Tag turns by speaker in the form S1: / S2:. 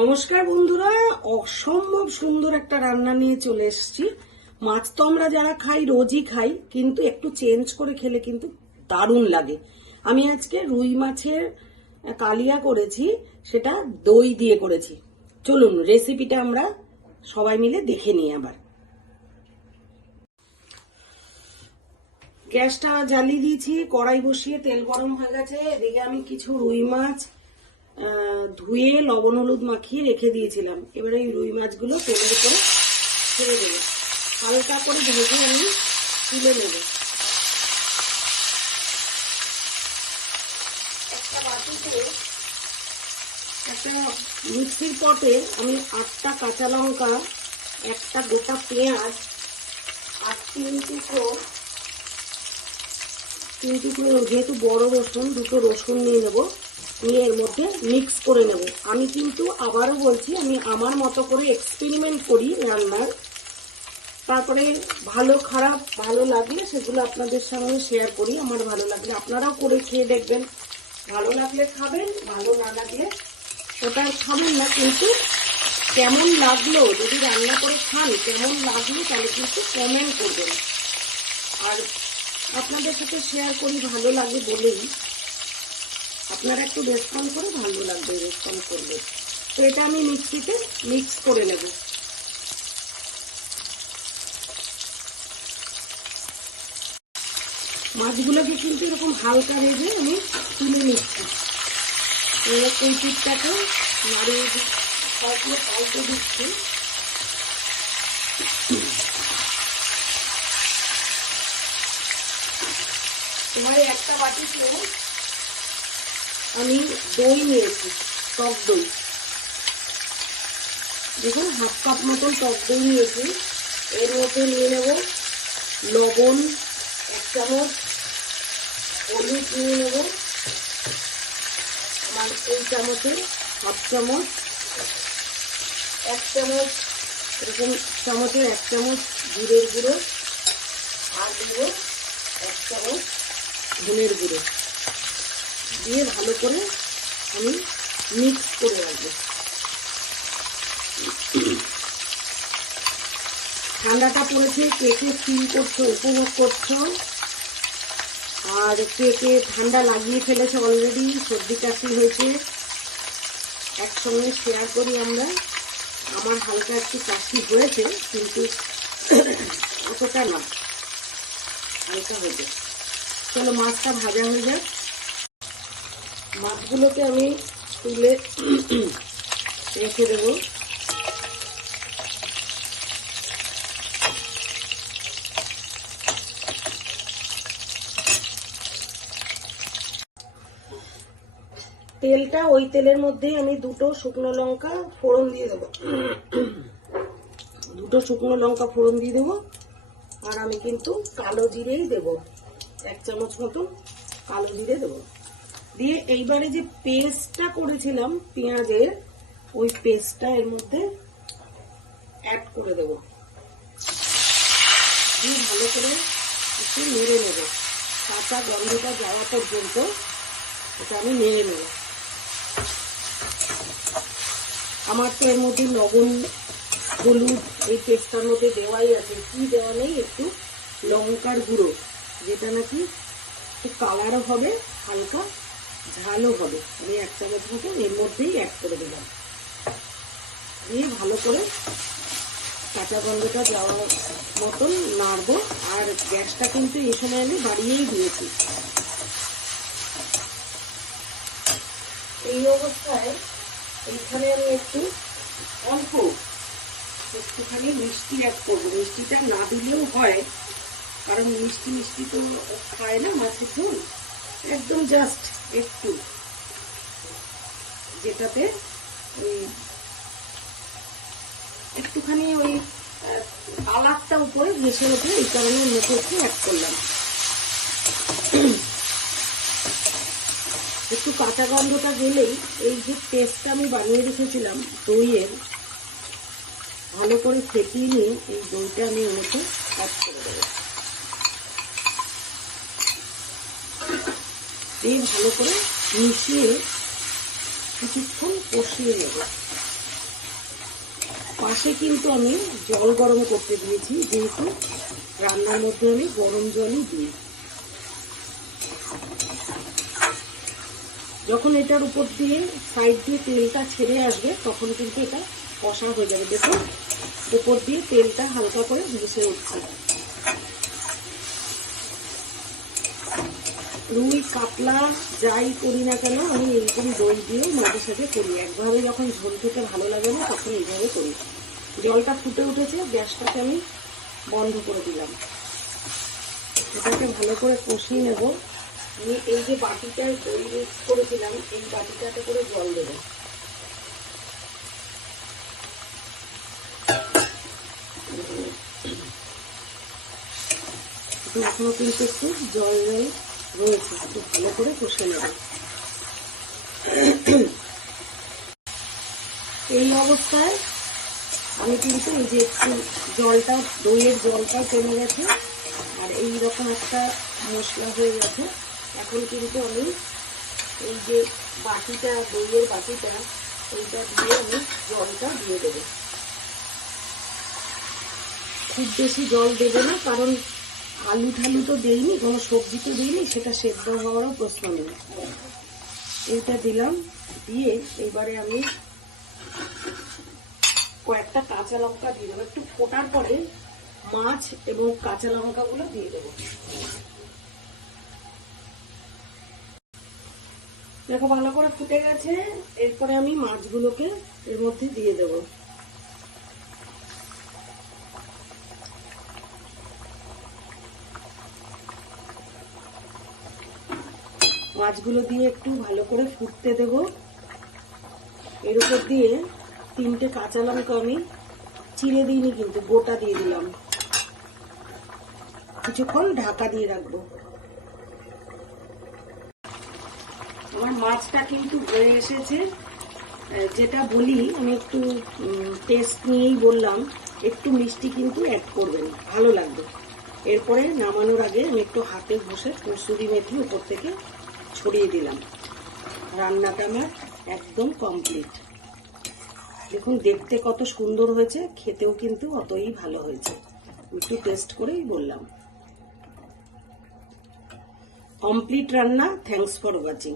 S1: নমস্কার বন্ধুরা, অসম্ভব সুন্দর একটা রান্না নিয়ে চলে এসেছি। মাছ তো আমরা যারা খাই, রোজই খাই, কিন্তু একটু চেঞ্জ করে খেলে কিন্তু দারুণ লাগে। আমি আজকে রুই মাছের কালিয়া করেছি, সেটা দই দিয়ে করেছি। চলুন রেসিপিটা আমরা সবাই মিলে দেখে নিই আবার। গ্যাসটা জ্বালিয়ে দিয়েছি, কড়াই বসিয়ে তেল গরম হয়ে গেছে। এদিকে আমি কিছু রুই মাছ ধুয়ে লবণ হলুদ মাখিয়ে রেখে দিয়েছিলাম। এবারে এই রুই মাছগুলো তেলের উপরে ছেড়ে দেবো। হালকা করে ভেজে আমি তুলে নেব। একটা মিক্সির পটে আমি আটটা কাঁচা লঙ্কা, একটা গোটা পেঁয়াজ, আর তিন টুকরো তিন টুকরো, যেহেতু বড় রসুন, দুটো রসুন নিয়ে নেব। নিয়ে এর মধ্যে মিক্স করে নেব। আমি কিন্তু আবারও বলছি, আমি আমার মতো করে এক্সপেরিমেন্ট করি রান্নার। তারপরে ভালো, খারাপ, ভালো লাগলে সেগুলো আপনাদের সঙ্গে শেয়ার করি, আমার ভালো লাগলে আপনারাও করে খেয়ে দেখবেন। ভালো লাগলে খাবেন, ভালো না লাগলে ওটা খাবেন না, কিন্তু কেমন লাগল, যদি রান্না করে খান, কেমন লাগল, তাহলে কিন্তু কমেন্ট করবেন। আর আপনাদের সাথে শেয়ার করি, ভালো লাগে বলেই। আপনারা একটু রেসপন্ড করে ভালো লাগবে রেসপন্ড করবে তো এটা আমি মিক্সিতে মিক্স করে নেব। মাছগুলোকে কিন্তু এরকম হালকা ভেজে আমি তুলে নিচ্ছি। এই পিঠটাকে নাড়িয়ে পাল্টে পাল্টে দিচ্ছি। তোমার একটা বাটিতে আমি দই নিয়েছি, টক দই। দেখুন, হাফ কাপ মতন টক দই নিয়েছি। এর মধ্যে নিয়ে নেব লবণ, এক চামচ, হলুদ নিয়ে নেব। আমার এই চামচে হাফ চামচ, এক চামচ, এরকম চামচের এক চামচ জিরের গুঁড়ো। আর দেব এক চামচ ধনের গুঁড়ো। দিয়ে ভালো করে আমি মিক্স করে রাখব। ঠান্ডাটা পড়েছে, কেকে ফিল করছ, উপভোগ করছ। আর কে কে ঠান্ডা লাগিয়ে ফেলেছে অলরেডি সর্দি কাশি হয়েছে একসঙ্গে শেয়ার করি আমরা। আমার হালকা একটু কাশি হয়েছে, কিন্তু অতটা না, হালকা হয়েছে। চলো, মাছটা ভাজা হয়ে যাক। মাছগুলোকে আমি তুলে রেখে দেবো। তেলটা ওই তেলের মধ্যেই আমি দুটো শুকনো লঙ্কা ফোড়ন দিয়ে দেবো। দুটো শুকনো লঙ্কা ফোড়ন দিয়ে দেবো। আর আমি কিন্তু কালো জিরেই দেব। এক চামচ মতো কালো জিরে দেবো। দিয়ে এইবারে যে পেস্টটা করেছিলাম পেঁয়াজের, ওই পেস্টটা এর মধ্যে অ্যাড করে দেব। দিয়ে ভালো করে একটু নেড়ে নেব। কাঁচা গন্ধটা যাওয়া পর্যন্ত এটা আমি নেড়ে নেব। আমার তো এর মধ্যে লবণ, হলুদ, এই পেস্টটার মধ্যে দেওয়াই আছে। কি দেওয়া নেই? একটু লঙ্কার গুঁড়ো, যেটা নাকি একটু কালারও হবে, হালকা ঝালও হবে। আমি এক চামচ মতো এর মধ্যেই অ্যাড করে দিলাম দিয়ে ভালো করে কাঁচা গন্ধটা যাওয়ার মতন নাড়বো। আর গ্যাসটা কিন্তু এই সময় আমি বাড়িয়েই দিয়েছি। এই অবস্থায় এইখানে আমি একটু অল্প একটুখানি মিষ্টি অ্যাড করব। মিষ্টিটা না দিলেও হয়, কারণ মিষ্টি মিষ্টি তো খায় না মাছের ঝোল। একদম জাস্ট একটু। যেটাতে ওই একটুখানি ওই কালারটা উপরে, ভেসে ওঠে, এই কারণে মেখে একটু অ্যাড করলাম। একটু কাঁচা গন্ধটা গেলেই এই যে পেস্টটা আমি বানিয়ে রেখেছিলাম দইয়ের, ভালো করে ফেটিয়ে নিয়ে এই দইটা আমি ওনাকে অ্যাড করে দেবো। দিয়ে ভালো করে মিশিয়ে কিছুক্ষণ কষিয়ে নেব। পাশে কিন্তু আমি জল গরম করতে দিয়েছি, যেহেতু রান্নার মধ্যে আমি গরম জলই দিই। যখন এটার উপর দিয়ে সাইড দিয়ে তেলটা ছেড়ে আসবে, তখন কিন্তু এটা কষা হয়ে যাবে। দেখুন, উপর দিয়ে তেলটা হালকা করে ভেসে উঠছে। রুই কাতলা যাই করি না কেন, আমি এরকম দই দিয়ে মাঝে সাথে করি। একভাবে যখন ঝোল খেতে ভালো লাগে না, তখন এইভাবে করি। জলটা ফুটে উঠেছে, গ্যাসটাকে আমি বন্ধ করে দিলাম। এটাকে ভালো করে কষিয়ে নেব। আমি এই যে বাটিটায় দই করেছিলাম, এই বাটিটাতে করে জল দেবো। একটু জল জল রয়েছে একটু ভালো করে কষে নেব। এই অবস্থায় আমি কিন্তু এই যে একটু জলটা দইয়ের কমে গেছে, আর একটা মশলা হয়ে গেছে। এখন কিন্তু আমি এই যে বাটিটা, দইয়ের বাটিটা, এইটা দিয়ে আমি জলটা দিয়ে দেবো। খুব বেশি জল দেবে না, কারণ আলু ঠালু তো দেইনি, কোনো সবজি তো দিইনি, সেটা সেদ্ধ হওয়ারও প্রশ্ন নেই। এটা দিলাম, দিয়ে এবারে আমি কয়েকটা কাঁচা লঙ্কা দিয়ে দেবো। একটু ফোটার পরে মাছ এবং কাঁচা লঙ্কাগুলো দিয়ে দেবো। দেখো, ভালো করে ফুটে গেছে। এরপরে আমি মাছগুলোকে এর মধ্যে দিয়ে দেবো। মাছগুলো দিয়ে একটু ভালো করে ফুটতে দেব। এর উপর দিয়ে তিনটে কাঁচা লঙ্কা আমি চিড়ে দিইনি কিন্তু, গোটা দিয়ে দিলাম। কিছুক্ষণ ঢাকা দিয়ে রাখব। আমার মাছটা কিন্তু হয়ে এসেছে। যেটা বলি, আমি একটু টেস্ট নিয়েই বললাম, একটু মিষ্টি কিন্তু অ্যাড করবেন, ভালো লাগবে। এরপরে নামানোর আগে আমি একটু হাতে বসে কসুরি মেথি উপর থেকে ছড়িয়ে দিলাম। রান্নাটা আমার একদম কমপ্লিট দেখুন, দেখতে কত সুন্দর হয়েছে, খেতেও কিন্তু অতই ভালো হয়েছে। একটু টেস্ট করেই বললাম। কমপ্লিট রান্না থ্যাংকস ফর ওয়াচিং